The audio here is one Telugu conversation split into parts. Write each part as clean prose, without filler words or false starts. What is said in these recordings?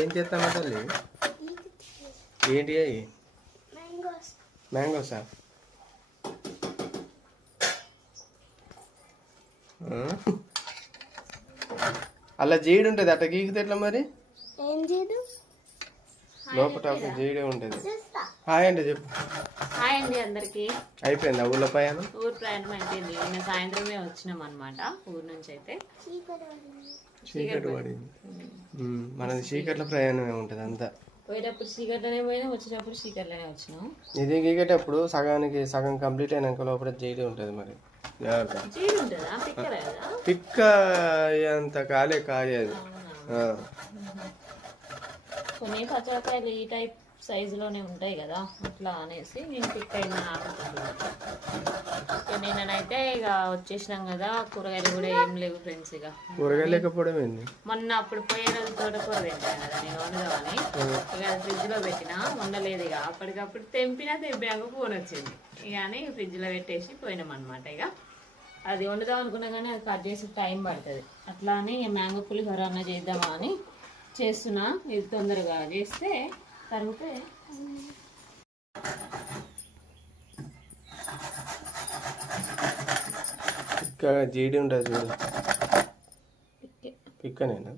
ఏం చేస్తామా తల్లి? ఏంటి అవి? మ్యాంగోసా? అలా జీడి ఉంటుంది, అట్లా గీకితే ఎట్లా మరి? లోపల జీడే ఉంటుంది. హాయ్ అండి చెప్పు. హాయ్ అండి అందరికి. అయిపోయిందా ఊళ్ళో ప్రయాణం? ఊరు ప్రయాణం అయిపోయింది. నిన్న సాయంత్రమే వచ్చినాం అనమాట ఊరు నుంచి. అయితే చీకటి పడింది. మనది చీకట్ల ప్రయాణమే ఉంటుంది అంతా. పోయేటప్పుడు చీకట్లోనే పోయినా, వచ్చేటప్పుడు చీకట్లోనే వచ్చినాం. ఇది గీకేటప్పుడు సగం కంప్లీట్ అయినాక లోపల జీడి ఉంటుంది. మరి పిక్క అంత కాలే కాయదు. కొన్ని పచ్చడికాయలు ఈ టైప్ సైజులోనే ఉంటాయి కదా, అట్లా అనేసి నేను పిక్ అయినా నేనైతే ఇక వచ్చేసినాం కదా. కూరగాయలు కూడా ఏం లేవు ఫ్రెండ్స్. ఇక కూరగాయలు లేకపోవడం ఏంది, మొన్న అప్పుడు పోయే రోజు తోటకూర పెట్టాను కదా నేను వండుదామని. ఇక ఫ్రిడ్జ్ లో పెట్టినా, వండలేదు. ఇక అప్పటికప్పుడు తెంపాక ఫోన్ వచ్చింది. ఇక అని ఫ్రిడ్జ్ లో పెట్టేసి పోయినాం అనమాట. ఇక అది వండుదాం అనుకున్నా కానీ అది కట్ చేసి టైం పడుతుంది. అట్లా అని మ్యాంగో పులిహోర అన్న చేద్దామా అని చేస్తున్నా. ఇది తొందరగా చేస్తే తరుగుతే జీడి ఉంటుంది చూడు. పిక్కనేనా?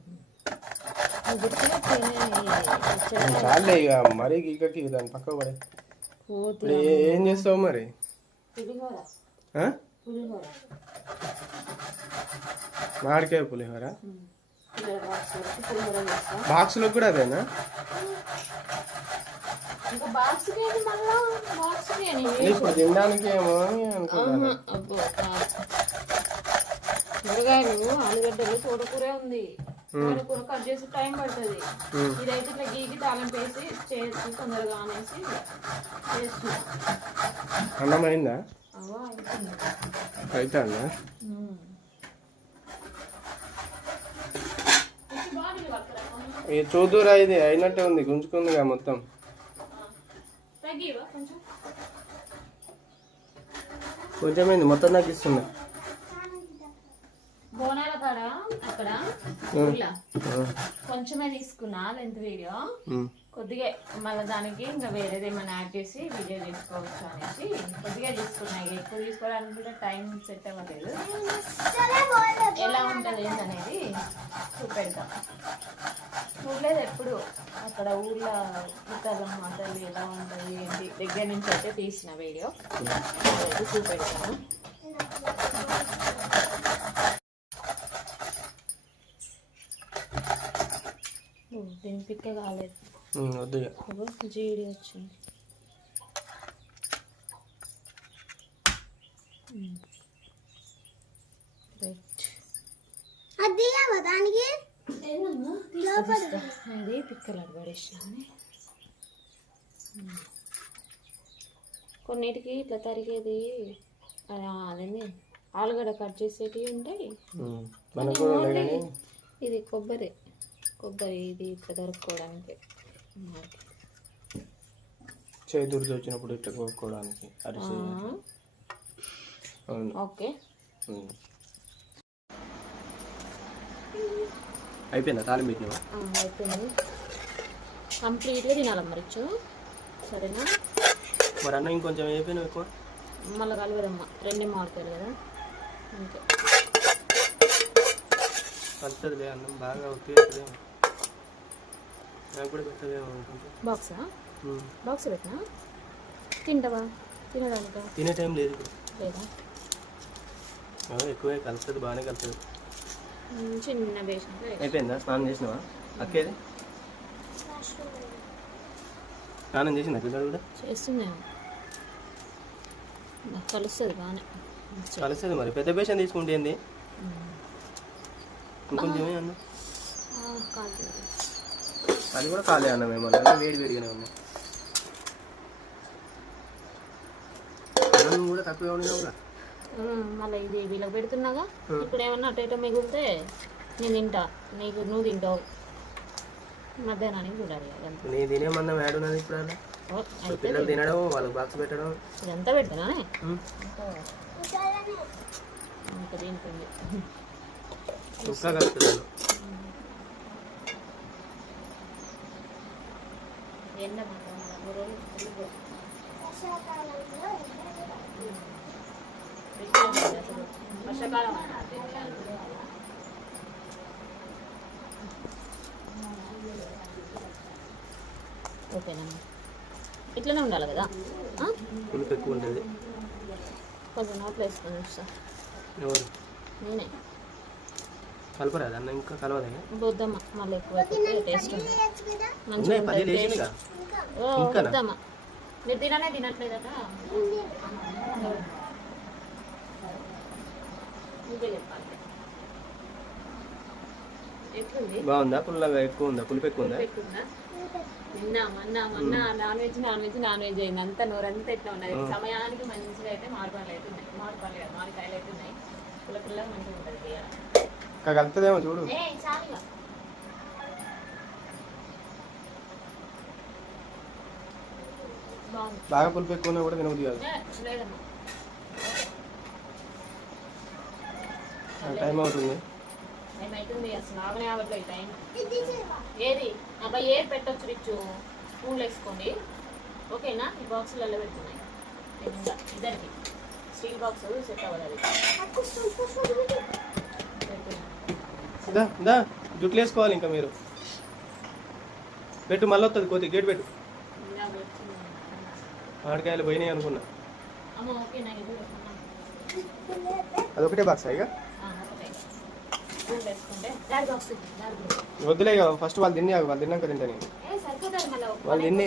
చాలే ఇక మరీ గీకకి దాని పక్క పడే. ఏం చేస్తావు మరి? మామిడికాయ పులిహోర బాక్స్లో కూడా అదేనా? ఇప్పుడు తినడానికి ఏమో అనుకున్నాను. కూరగాయలు ఆలుగడ్డలు తోటకూరే ఉంది. తోటకూర కట్ చేసి టైం పడుతుంది. ఇదైతే ఇట్లా గీకి తాళం వేసి చేసి తొందరగా అనేసి చేస్తున్నా. అన్నం అయిందా? అయితే చూద్దురా, ఇది అయినట్టే ఉంది, గుంజుకుందిగా మొత్తం. కొంచెమైంది, మొత్తం నాకు ఇస్తున్నా. బోనాల కాడ అక్కడ కొంచెమే తీసుకున్నా లెంత్ వీడియో, కొద్దిగా మళ్ళీ దానికి ఇంకా వేరేది ఏమైనా యాడ్ చేసి వీడియో చేసుకోవచ్చు అనేసి కొద్దిగా తీసుకున్నా. ఎక్కువ తీసుకోవడానికి కూడా టైం సెట్ అవ్వలేదు. ఎలా ఉంటుంది ఏంటనేది చూపెడతాం. చూడలేదు ఎప్పుడు అక్కడ ఊర్లో కుక్కలు మాటలు ఎలా ఉంటుంది ఏంటి దగ్గర నుంచి అయితే తీసిన వీడియో అయితే చూపెడతాను. దీని పిక్క కాలేదు, జీడి వచ్చింది. అది పిక్కలు అడబడేసినా. కొన్నిటికి ఇట్లా తరిగేది అదే ఆలుగడ్డ కట్ చేసేటివి ఉంటాయి. ఇది కొబ్బరి ఇది ఇట్లా దొరుకుకోవడానికి చేదురు వచ్చినప్పుడు ఇట్లా కొనుక్కోవడానికి. ఓకే అయిపోయిందా? తాళం పెట్టినవా? అయిపోయింది. కంప్లీట్గా తినాలి మరి. సరేనా? మరి అన్న ఇంకొంచెం అయిపోయినా ఎక్కువ మళ్ళీ కలవదమ్మా. రెండే మారుతారు కదా, అంతే. కలుతుందిలే అన్నం బాగా అవుతుంది. నాకు కూడా పెట్టదేమో అనుకుంటా. బాక్స్ పెట్టినా తింటావా? తినడానికి తినే టైం లేదు లేదా? ఎక్కువే కలుస్తుంది, బాగానే కలుస్తుంది. చిన్న బేషన్ అయిపోయిందా? స్నానం చేసినావా? అక్కేది స్నానం చేసింది? అక్కడ కూడా చేస్తున్నాము. కలుస్తుంది బాగానే కలుస్తుంది. మరి పెద్ద బేషన్ తీసుకుంటే ఏంది? ఇంకొంచెమే అన్న అది కూడా ఖాళీ అన్న. మేము వేడి వేడిగానే ఉన్నాయి. అన్నం కూడా తక్కువగా ఉండేది కూడా. మళ్ళీ ఇది వీళ్ళకి పెడుతున్నాగా. ఇప్పుడు ఏమన్నా అటు ఇటు మిగిలితే నేను తింటా, నువ్వు తింటావు. మధ్యాహ్నానికి చూడాలి. నేను తినేమన్నా వేడున్నది ఇప్పుడు. అలా పిల్లలు తినడం, వాళ్ళకి బాక్స్ పెట్టడం, ఇదంతా పెడతానా? ఇంకా దీనికి ఎండ మాత్రం 3 రోజులు వర్షాకాలం ఓకేనా? ఇట్లనే ఉండాలి కదా, పులుపు ఎక్కువ ఉంటుంది. కొంచెం నోట్లో వేసుకొని వస్తా. ఎవరు? నేనే. కలపరాదు అన్న, ఇంకా కలవదా? వద్దమ్మా, మళ్ళీ ఎక్కువ టేస్ట్ మంచిగా వద్దమ్మా. మీరు తిననే తినట్లేదట. బాగుందా? పుల్లగా ఎక్కువ ఉందా? పులుపు ఎక్కువ ఉందా? నిన్న మొన్న నాన్ వెజ్ అయింది. అంతా నోరంతా ఎట్లా ఉన్నది. సమయానికి మంచిగా అయితే మామిడికాయలు అయితే ఉన్నాయి. పుల్లగా మంచిగా ఉంటుంది. కలుపుతుందేమో చూడు. చాలు బాగా పులుపు ఎక్కువ ఉన్నా కూడా తినబుద్ధి కాదు. లేదమ్మా, టైం అవుతుంది. ఏమైతుంది అసలు ఆగనే ఆగట్లేదు టైం. ఏది అబ్బాయి ఏది పెట్టచ్చు రిచ్చు, స్పూన్లు వేసుకోండి. ఓకేనా? ఈ బాక్సులలో పెడుతున్నాయి ఇద్దరికి. స్టీల్ బాక్స్ సెట్ అవ్వదు. జుట్లు వేసుకోవాలి ఇంకా మీరు. పెట్టు, మళ్ళీ వస్తుంది. కోతి గేట్ పెట్టు. మామిడికాయలు పోయినాయి అనుకున్నా. అదొకటే బాక్స్ ఇక వద్దులే. ఫస్ట్ వాళ్ళు తిన్నాక తింటా నేను. వాళ్ళు తిని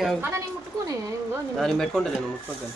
దాన్ని పెట్టుకుంటా నేను. ముట్టుకుంటాను.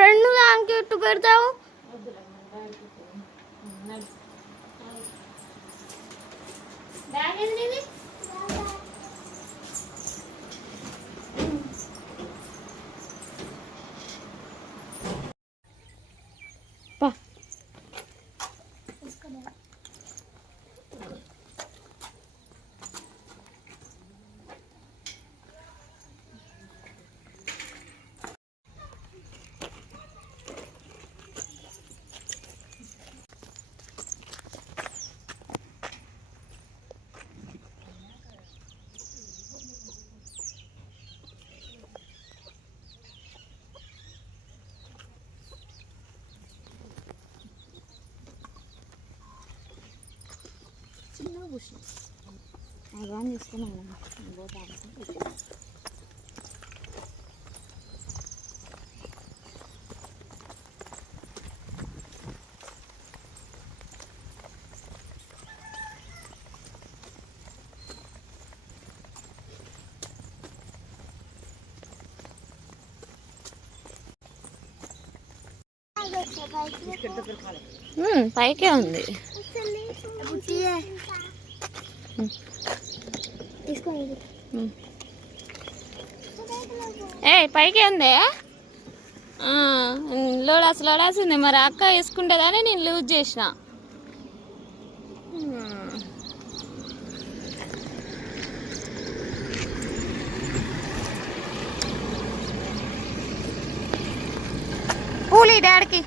రెండు దానికి ఎట్టు పెడతావు? చిన్నగా కూర్చున్నా అగాని తీసుకున్నాం. పైకే ఉంది. ఏ పైకే ఉంది. లోడాస్ ఉంది. మరి అక్క వేసుకుంటుందని నేను లూజ్ చేసిన. పూలు డాడీకి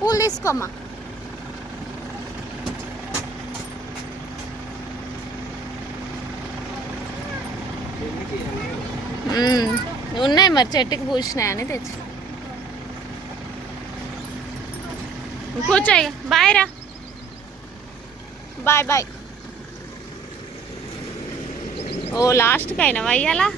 పూలు తీసుకోమ్మా. ఉన్నాయి మరి చెట్టుకి పూసినాయని తెచ్చిన. కూర్చోయి. బాయ్ రా. బాయ్. ఓ లాస్ట్కి అయినా అయ్యాలా.